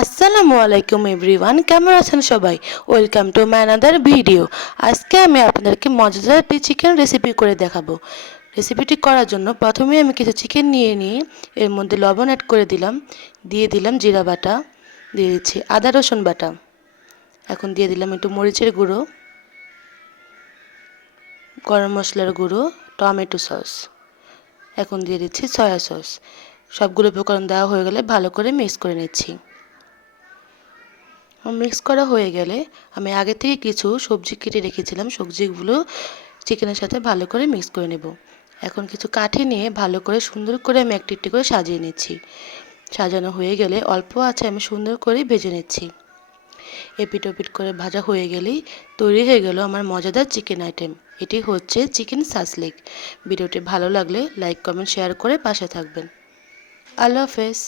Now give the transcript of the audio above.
আসসালামু আলাইকুম এভরিওয়ান, কেমন আছেন সবাই? Welcome to my another video. আজকে আমি আপনাদেরকে মজাদার একটি চিকেন রেসিপি করে দেখাবো। রেসিপিটি করার জন্য প্রথমে আমি কিছু চিকেন নিয়ে নিয়ে এর মধ্যে লবণ অ্যাড করে দিলাম, দিয়ে দিলাম জিরা বাটা, দিয়ে দিচ্ছি আদা রসুন বাটা, এখন দিয়ে দিলাম একটু মরিচের গুঁড়ো, গরম মশলার গুঁড়ো, টমেটো সস, এখন দিয়ে দিচ্ছি সয়া সস। সবগুলো উপকরণ দেওয়া হয়ে গেলে ভালো করে মিক্স করে নিচ্ছি। মিক্স করা হয়ে গেলে আমি আগে থেকে কিছু সবজি কেটে রেখেছিলাম, সবজিগুলো চিকেনের সাথে ভালো করে মিক্স করে নেব। এখন কিছু কাঠি নিয়ে ভালো করে সুন্দর করে আমি একটি একটি করে সাজিয়ে নিচ্ছি। সাজানো হয়ে গেলে অল্প আছে আমি সুন্দর করে ভেজে নিচ্ছি। এপিট ওপিট করে ভাজা হয়ে গেলেই তৈরি হয়ে গেল আমার মজাদার চিকেন আইটেম। এটি হচ্ছে চিকেন সাসলিক। ভিডিওটি ভালো লাগলে লাইক কমেন্ট শেয়ার করে পাশে থাকবেন। আল্লাহ হাফেজ।